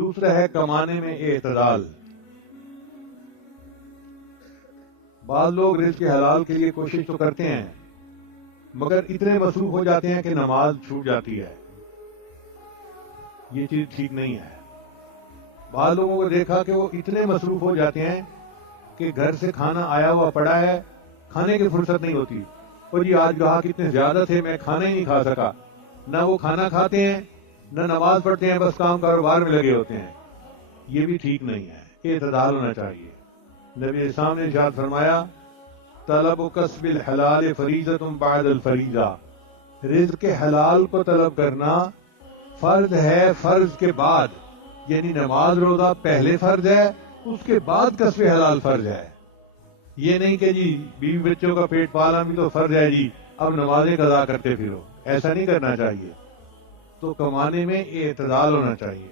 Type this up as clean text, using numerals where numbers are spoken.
दूसरा है कमाने में एतदाल। बाद लोग रिज़्क़ हलाल के लिए कोशिश तो करते हैं, मगर इतने मसरूफ हो जाते हैं कि नमाज छूट जाती है। ये चीज ठीक नहीं है। बाद लोगों को देखा कि वो इतने मसरूफ हो जाते हैं कि घर से खाना आया हुआ पड़ा है, खाने की फुर्सत नहीं होती। और जी आज ग्राहक इतने ज्यादा थे, मैं खाना ही नहीं खा सका। ना वो खाना खाते हैं, ना नमाज पढ़ते हैं, बस काम कारोबार में लगे होते हैं। ये भी ठीक नहीं है, एतदाल होना चाहिए। नबी इस्लाम ने इरशाद फरमाया, तलब कसबिल हलाल फरीज़तुन बअदल फरीज़ा। रिज़्क़ हलाल को तलब करना फर्ज है फर्ज के बाद, यानी नमाज रोजा पहले फर्ज है, उसके बाद कसबे हलाल फर्ज है। ये नहीं कि जी बीवी बच्चों का पेट पालना भी तो फर्ज है जी, अब नमाजें कज़ा करते फिरो। ऐसा नहीं करना चाहिए। तो कमाने में एतदाल होना चाहिए।